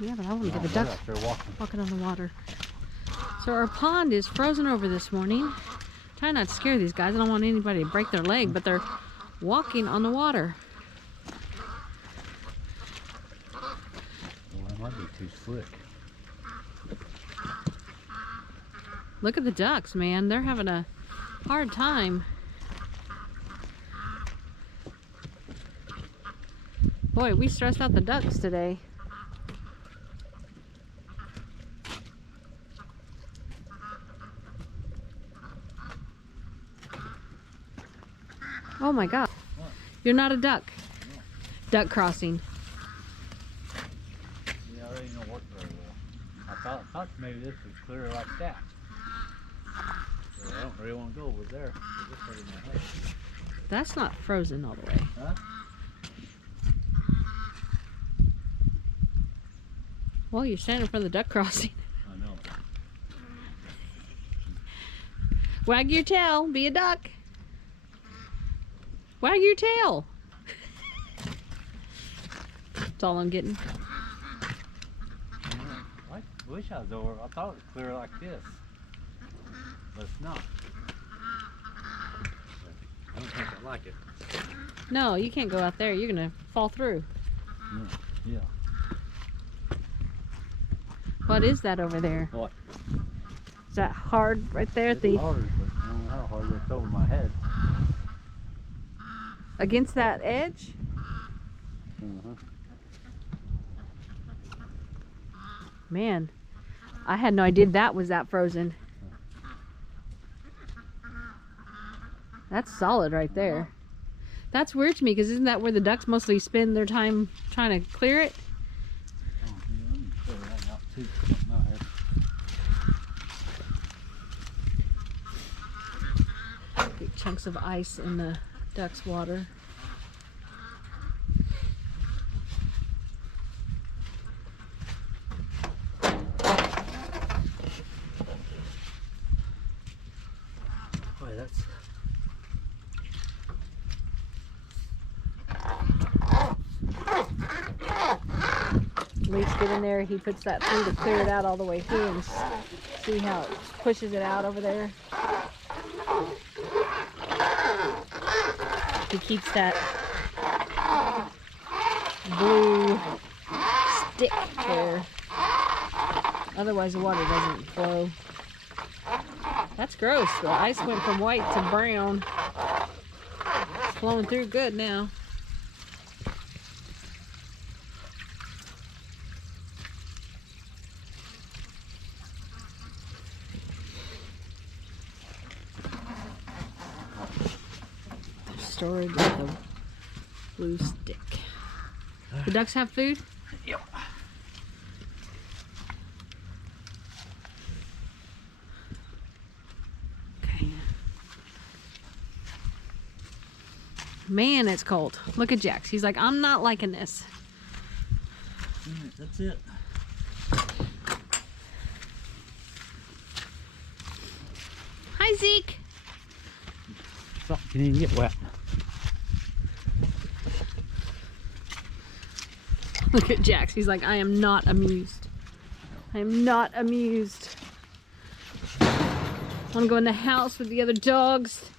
Yeah, but I want to get the ducks walking on the water. So our pond is frozen over this morning. Try not to scare these guys. I don't want anybody to break their leg, but they're walking on the water. Well, that might be too slick. Look at the ducks, man. They're having a hard time. Boy, we stressed out the ducks today. Oh my God. What? You're not a duck. No. Duck crossing. Yeah, I already don't work very well. I thought maybe this was clear like that. So I don't really want to go over there. This hurting my head. That's not frozen all the way. Huh? Well, you're standing in front of the duck crossing. I know. Wag your tail. Be a duck. Wag your tail. That's all I'm getting. I wish I was over. I thought it was clear like this. But it's not. I don't think I like it. No, you can't go out there. You're going to fall through. Yeah. What is that over there? What? Is that hard right there at the Hard, but I don't know how hard it's over my head. against that edge? Man, I had no idea that was that frozen. That's solid right there. That's weird to me because isn't that where the ducks mostly spend their time trying to clear it? Oh, yeah, let me clear that out too. Not here. Big chunks of ice in the duck's water. Boy, that's... Leafs get in there, he puts that through to clear it out all the way through and see how it pushes it out over there. He keeps that blue stick there. Otherwise the water doesn't flow. That's gross. The ice went from white to brown. It's flowing through good now. Storage of the blue stick. The ducks have food? Yep. Okay. Man, it's cold. Look at Jax. He's like, I'm not liking this. Alright, that's it. Hi, Zeke. Something can even get wet. Look at Jax. He's like, I am not amused. I am not amused. I want to go in the house with the other dogs.